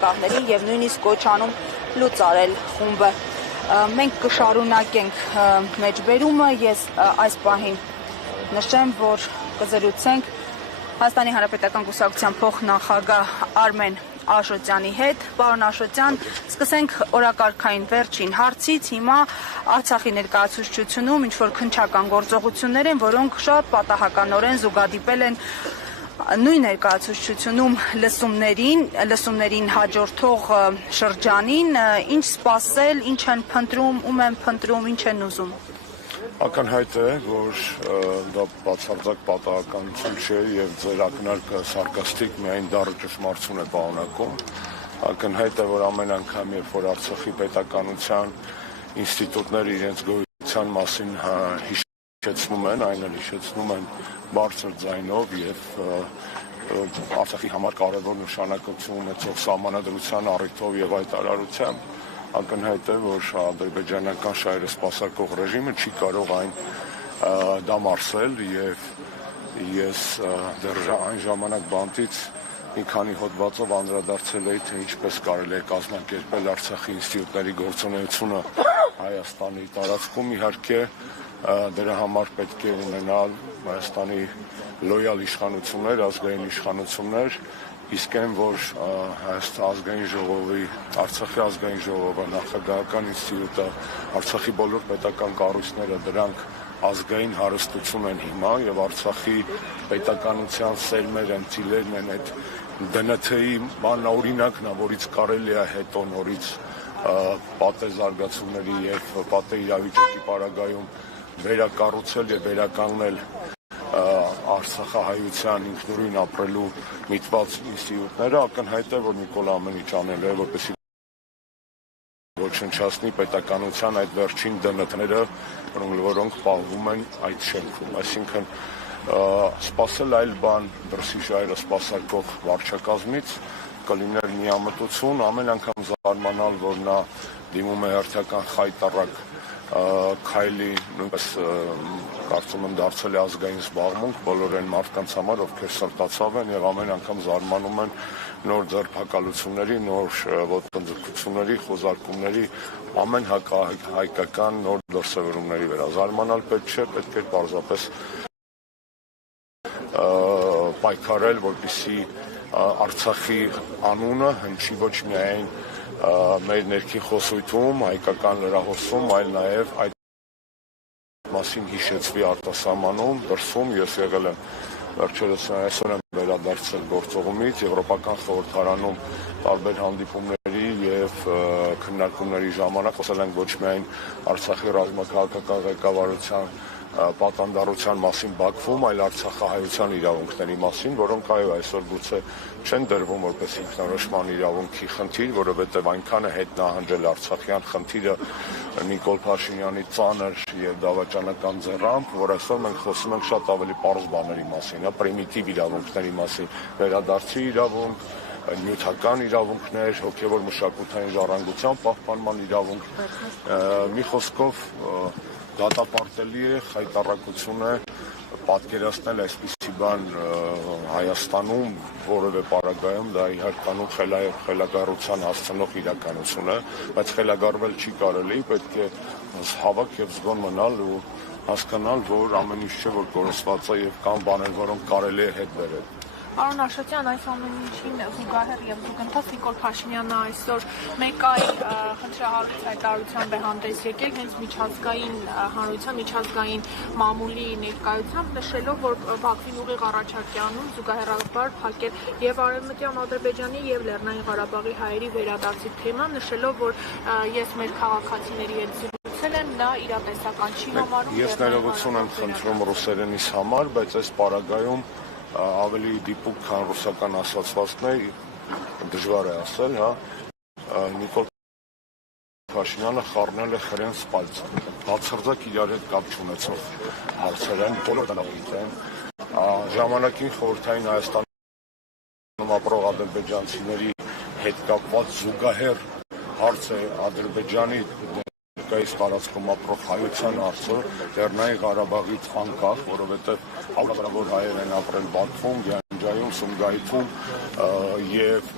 Կահներին եւ նույնիսկ կոչանում լուծարել խումբը։ Մենք կշարունակենք մեջբերումը, ես այս պահին նշեմ, որ կզրուցենք Հայաստանի Հանրապետական Կուսակցության փոխնախագահ Արմեն Աշոտյանի հետ։ Պարոն Աշոտյան, սկսենք օրակարգային վերջին հարցից։ Հիմա Արցախի ներկայացուցչությունում ինչ-որ քննչական գործողություններ են, որոնք շատ պատահականորեն զուգադիպել են նույն ներկայացուցչությունում լսումներին հաջորդող շրջանին, ինչ սպասել, ինչ են փնտրում, ում են փնտրում, ինչ են ուզում։ Ակնհայտ է, որ դա բացարձակ պատահականություն չէ եւ ձեր ակնարկը սարկաստիկ միայն դառը ճշմարտություն է պարունակում։ Ակնհայտ է, որ ամեն անգամ, երբ որ Արցախի պետականության ինստիտուտները իրենց գոյության մասին հիշեցնում են, այն էլ հիշեցնում են բարձր ձայնով եւ Արցախի համար կարևոր նշանակություն ունեցող սահմանադրության առիթով եւ այդ արարությամբ, ակնհայտ է, որ ադրբեջանական շահերը սպասարկող ռեժիմը չի կարող այն դամարսել եւ ես դեռ այն ժամանակ բանտից մի քանի հոդվածով անդրադարձել էի, թե ինչպես կարելի է կազմակերպել Արցախի ինստիտուտների գործունեությունը Հայաստանի տարածքում, իհարկե դրա համար պետք է ունենալ Հայաստանի լոյալ իշխանություններ, ազգային իշխանություններ, իսկ այն, որ ազգային ժողովի, Արցախի ազգային ժողովը, նախագահական ինստիտուտը, Արցախի բոլոր պետական կառույցները դրանք ազգային հարստություն են հիմա եւ Արցախի պետականության սերմեր են, ծիլերն են այդ ԴՆԹ-ի մանաօրինակն է, որից կարելի է հետո նորից պատե զարգացումների եւ պատե իրավիճակի պարագայում վերակառուցել եւ վերականգնել Արցախահայության ինքնուրույն ապրելու միտված ինստիտուտները, ակնհայտ է, որ Նիկոլ ամեն ինչ անել է, որպեսզի ոչնչացնի պետականության այդ վերջին ԴՆԹ-ները, որոնք պահվում են այդ շենքում, այսինքն սպասել այլ բան դրսի շահերը սպասարկող վարչակազմից կլիներ միամտություն, ամեն անգամ զարմանալ, որ նա դիմում է հերթական խայտառակ քայլի, նույնպես կարծում եմ դարձել է ազգային զբաղմունք բոլոր այն մարդկանց համար, ովքեր սրտացավ են եւ ամեն անգամ զարմանում են նոր ձերբակալությունների, նոր ոտնձգությունների, խոզարկումների, ամեն հայկական նոր դրսևորումների վրա։ Զարմանալ պետք չէ, պետք է պարզապես պայքարել, որպեսզի Արցախի անունը հնչի ոչ միայն մեր ներքին խոսույթում, հայկական լրահոսում, այլ նաև այդ մասին հիշեցվի արտասահմանում, դրսում, ես եղել եմ վերջերս այսօր եմ վերադարձել գործողումից, Եվրոպական խորհրդարանում տարբեր հանդիպումների եւ քննարկումների ժամանակ խոսել ենք ոչ միայն Արցախի ռազմաքաղաքական ղեկավարության պատանդառության մասին Բաքվում, այլ Արցախահայության իրավունքների մասին, որոնք այո այսօր գուցե չեն դրվում որպես ինքնորոշման իրավունքի խնդիր, որովհետև այնքան է հետ նահանջել արցախյան խնդիրը Նիկոլ Փաշինյանի ծանր եւ դավաճանական ձեռամբ, որ այսօր մենք խոսում ենք շատ ավելի պարզ բաների մասին, պրիմիտիվ իրավունքների մասին, վերադարձի իրավունք, նյութական իրավունքներ, հոգեվոր մշակութային ժառանգության պահպանման իրավունք, մի խոսքով դատապարտելի է, խայտառակություն է պատկերացնել այսպիսի բան Հայաստանում որևէ պարագայում, դա իհարկանում խելագարության հասցնող իրականություն է, բայց խելագարվել չի կարելի, պետք է հավաք եւ զգոն մնալ ու հասկանալ, որ ամեն ինչ չէ, որ կորսված է եւ կան բաներ, որոնք կարելի է հետ բերել։ Պարոն Աշոտյան, այս ամեն ինչին զուգահեռ եւ զուգընթաց Նիկոլ Փաշինյանը այսօր մեկ այլ խնդրահարույց հայտարարությամբ է հանդես եկել հենց միջազգային հանրության, միջազգային մամուլի ներկայությամբ, նշելով, որ Բաքվին ուղիղ առաջարկ է անում զուգահեռաբար փակել եւ Արևմտյան Ադրբեջանի եւ Լեռնային Ղարաբաղի հայերի վերադարձի թեման, նշելով, որ ես մեր քաղաքացիների հետ զրուցել եմ, նա իրատեսական չի համարում։ Ես ներողություն եմ խնդրում ռուսերենից համար, բայց այս պարագայում ավելի դիպուկ, քան ռուսական ասացվածքներ, դժվար է ասել, Նիկոլ Փաշինյանը խառնել է խրենց պալց, բացարձակ իրար հետ կապ չունեցող հարցեր են, բոլոր դրանք են, ժամանակին խորհրդային Հայաստանում ապրող ադրբեջանցիների հետ կապված զուգահեռ հարց է Ադրբեջանի ներկայիս տարածքում ապրող հայության հարցը, Լեռնային Ղարաբաղից անկախ, որովհետև հավաքավոր հայեր են ապրել Բաքվում, Գյանջայում, Սումգայիթում եւ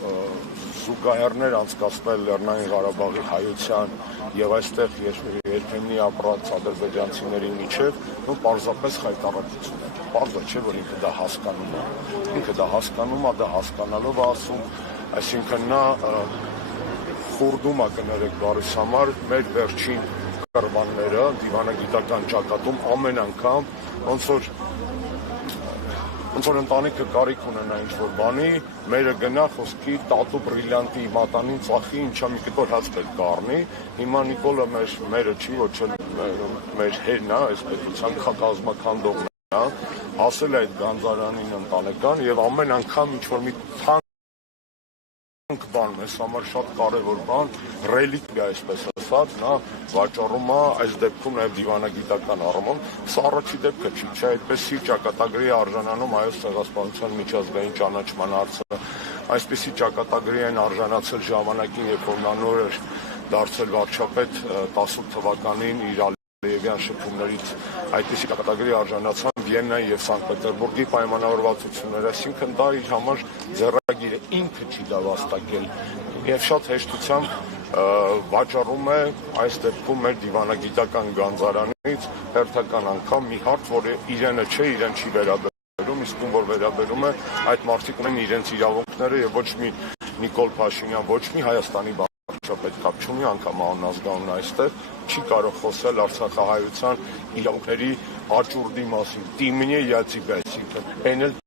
զուգահեռներ անցկացնել Լեռնային Ղարաբաղի հայության եւ այստեղ երբեմնի ապրած ադրբեջանցիների միջև, ու պարզապես խայտարակություն է։ Պարզ չէ, որ ինքը դա հասկանում է։ Ինքը դա հասկանում է, դա հասկանալով ասում, այսինքն նա խուրդում է կներեք բարիս համար մեր վերջին կռվանները դիվանագիտական ճակատում ամեն անգամ ոնց որ ընտանիքը կարիք ունենա ինչ-որ բանի, մերը գնա խոսքի տատու բրիլյանտի մատանին ծախի, ինչա մի կտոր հաց պետք է առնի, հիմա Նիկոլը մերը չի, ոչ մեր հերն է, այս պետության կազմաքանդողն է, ասել է այդ գանձարանին ընտանեկան եւ ամեն անգամ ինչ-որ մի բան, մեզ համար շատ կարևոր բան, ռելիկվիա, այսպես ասած, նա վաճառում է այս դեպքում նաև դիվանագիտական առումով, սա առաջի դեպքը չի, չէ, այդպեսի ճակատագրի արժանանում Հայոց ցեղասպանության միջազգային ճանաչման հարցը, այսպեսի ճակատագրի են արժանացել ժամանակին, երբ որ նա նոր էր դարձել վարչապետ 18 թվականին իր Ալիևյան շփումներից այդպիսի ճակատագրի արժանացան Վիեննայի եւ Սանկտ Պետերբուրգի պայմանավորվածությունները, այսինքն դա իր համար ձեռագիր է, ինքը չի դա վաստակել եւ շատ հեշտությամբ վաճառում է այս դեպքում մեր դիվանագիտական գանձարանից հերթական անգամ մի հարց, որը իրենը չէ, իրեն չի վերաբերում, իսկ ում որ վերաբերում է, այդ մարդիկ ունեն իրենց իրավունքները եւ ոչ մի Նիկոլ Փաշինյան, ոչ մի Հայաստանի վարչապետ կապ չունի, անգամ անազգանուն այստեղ չի կարող խոսել արցախահայության իրավունքների աճուրդի մասին։ Տիմնի յացիբը, այսինքն էնել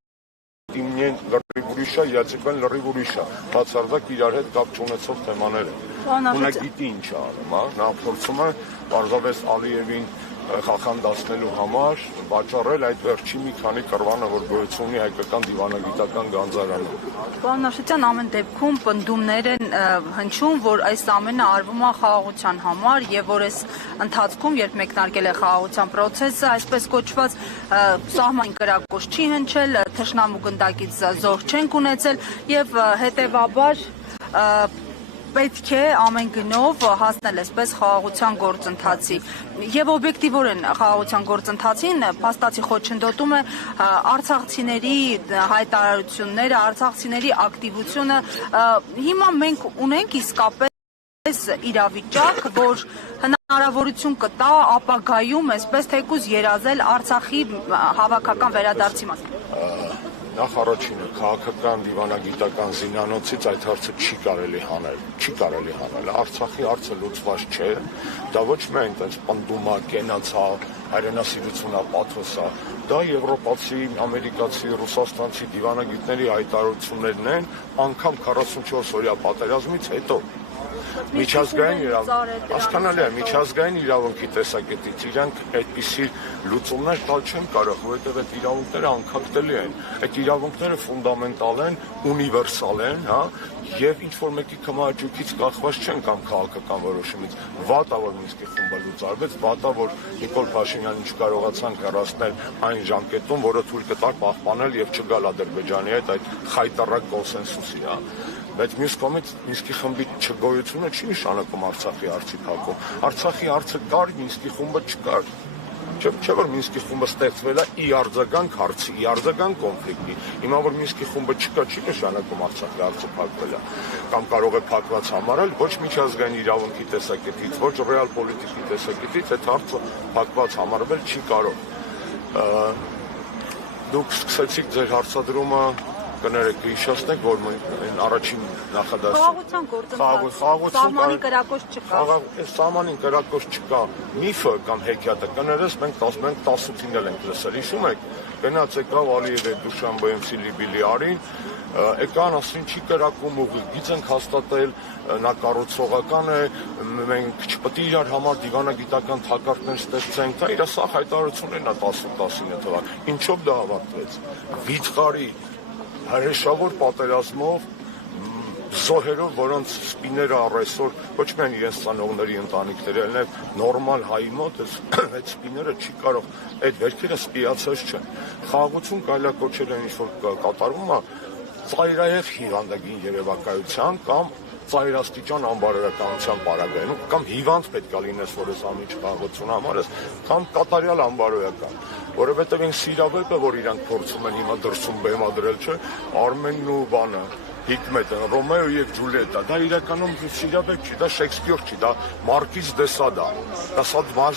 տիմնին լրիվ ուրիշ է, յացիբեն լրիվ ուրիշ է, բացարձակ իրար հետ կապ չունեցող թեմաներ են։ Ու նա գիտի ինչ է անում, նա փորձում է պարզապես Ալիևին խախանդացնելու համար վաճառել այդ վերջի մի քանի կռվանը, որ գոյություն ունի հայկական դիվանագիտական գանձարանում։ Պարոն Աշոտյան, ամեն դեպքում պնդումներ են հնչում, որ այս ամենը արվում է խաղաղության համար եւ որ այս ընթացքում, երբ մեկնարկել է խաղաղության process-ը, այսպես կոչված սահման կրակոց չի հնչել, թշնամու գնդակից զոհ չենք ունեցել եւ հետեւաբար պետք է ամեն գնով հասնել այսպես խաղաղության գործընթացի եւ օբյեկտիվորեն խաղաղության գործընթացին փաստացի խոչընդոտում է արցախցիների հայտարարությունները, արցախցիների ակտիվությունը։ Հիմա մենք ունենք իսկապես իրավիճակ, որ հնարավորություն կտա ապագայում այսպես թեկուզ երազել Արցախի հավաքական վերադարձի մասին։ Նախ առաջինը քաղաքական դիվանագիտական զինանոցից այդ հարցը չի կարելի հանել, Արցախի հարցը լուծված չէ, դա ոչ միայն այնպես պնդումա, կենացա, հայրենասիրությունա, պաթոսա, դա եվրոպացի, ամերիկացի, ռուսաստանցի դիվանագիտների հայտարարություններն են, անգամ 44 օրյա պատերազմից հետո։ Միջազգային իրավունքի տեսակետից իրանք այդպիսի լուծումներ տալ չեն կարող, որովհետև այդ իրավունքները անկախտելի են, այդ իրավունքները ֆունդամենտալ են, ունիվերսալ են, եւ ինչ որ մեկի կամաճուկից կախված չեն կամ քաղաքական որոշումից։ Վատա որ Մինսկի խումբը լուծարվեց, վատա որ Նիկոլ Փաշինյանին չկարողացան կառուցել այն ժամկետում, որը թույլ կտար պահպանել եւ չգալ Ադրբեջանի հետ այդ խայտառակ կոնսենսուսի, Բայց մյուս կողմից Մինսկի խմբի չգոյությունը չի նշանակում Արցախի հարցի փակում։ Արցախի հարցը կար, Մինսկի խումբը չկար։ Չէ՞ որ Մինսկի խումբը ստեղծվել է ի արձագանք հարցի, ի արձագանք կոնֆլիկտի։ Հիմա որ Մինսկի խումբը չկա, չի նշանակում Արցախի հարցը փակվել է։ Կամ կարող է փակված համարել ոչ միջազգային իրավունքի տեսակետից, ոչ ռեալ պոլիտիկի տեսակետից այդ հարցը փակված համարվել չի կարող։ Դուք սկսեցիք ձեր հարցադրումը կներեք հիշեցնեք, որ առաջին նախադասում սահմանին կրակոց չկա։ Սահմանին կրակոց չկա միֆը կամ հեքիաթը կներես մենք 18-ին էլ ենք լսել, հիշում եք, գնաց եկավ Ալիևը Դուշանբեում Սիլիբիլիարին, եկան ասին չի կրակում ուղիղ, գիծ ենք հաստատել, նա կառուցողական է, մենք չպետք է իրար համար դիվանագիտական թակարդներ ստեղծենք, դա իր սա հայտարարություններն է 18-19 թվականին, ինչով դա ավարտվեց, վիճղարի հրեշավոր պատերազմով զոհերով, որոնց սպիները առայսօր ոչ միայն իրենց ծանողների ընտանիքների, այլև նորմալ հայի մոտ այդ սպիները չի կարող, այդ վերքերը սպիացած չեն։ Խաղաղություն կարելի է կոչել այն ինչ-որ կատարվում է ծայրահեղ հիվանդագին երևակայության կամ ծայրաստիճան անբարոյականության պարագայում, կամ հիվանդ պետք է լինես, որ ես ամիջ խաղաղություն համարես, կամ կատարյալ անբարոյական, որովհետև այն սիրավեպը, որ իրանք փորձում են հիմա դրսում բեմադրել, չէ, Արմենն ու բանը, Հիկմետը, Ռոմեո եւ Ջուլիետա, դա իրականում սիրաբեկ չի, դա Շեքսպիր չի, դա Մարկիզ դե Սադա, դա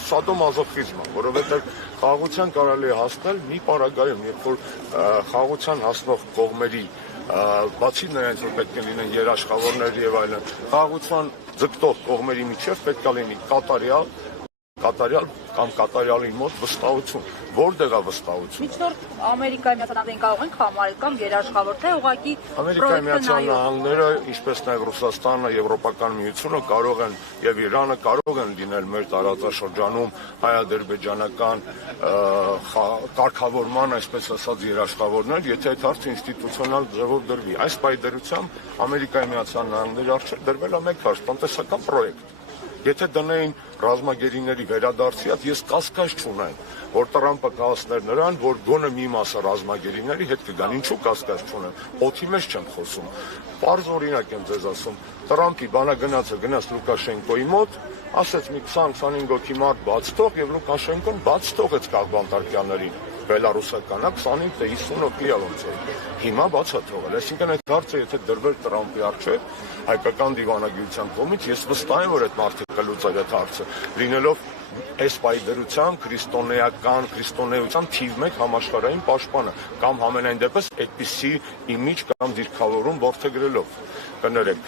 սադոմազոխիզմ է, որովհետեւ խաղաղության կարելի է հասնել մի պարագայում, երբ որ խաղաղության հասնող կողմերի բացի նրանից, որ պետք է լինեն երաշխավորներ եւ այլն, խաղաղության ձգտող կողմերի միջև պետք է լինի կատարյալ կամ կատարյալի մոտ վստահություն, որտեղ է վստահություն։ Միջնորդ Ամերիկայի Միացյալ Նահանգներին կարող ենք համարել կամ երաշխավոր, թե ուղղակի Ամերիկայի Միացյալ Նահանգները, ինչպես նաև Ռուսաստանը, Եվրոպական միությունը կարող են եւ Իրանը կարող են լինել մեր տարածաշրջանում հայ-ադրբեջանական կարգավորման, այսպես ասած, երաշխավորներ, եթե այդ հարցը ինստիտուցիոնալ ձևով դրվի։ Այս պայմանությամբ Ամերիկայի Միացյալ Նահանգների առջև դրվել է մեկ հարց՝ տնտեսական պրոյեկտ։ Եթե դնեին ռազմագերիների վերադարձի, ես կասկած չունեմ, որ Տրամպը կհասներ նրան, որ գոնե մի մասը ռազմագերիների հետ կգան, ինչու կասկած չունեմ, օդի մեջ չեմ խոսում։ Պարզ օրինակ եմ ձեզ ասում, Տրամպի բանագնացը գնաց Լուկաշենկոյի մոտ, ասեց մի 20-25 հոգի մարդ բաց թող եւ Լուկաշենկոն բաց թողեց Կաղբանտարկյաններին։ Բելարուսականա 25 թե 50 հոգի ոնց է։ Հիմա բաց է թողել։ Այսինքն այդ հարցը եթե դրվել Տրամպի առջև հայկական դիվանագիտության կողմից, ես վստահ եմ, որ այդ մարդը կլուծել այդ հարցը, լինելով այս պայդրության քրիստոնեական թիվ 1 համաշխարհային պաշտպանը կամ համենայն դեպս այդպիսի իմիջ կամ դիրքավորում որդեգրելով։ Կներեք։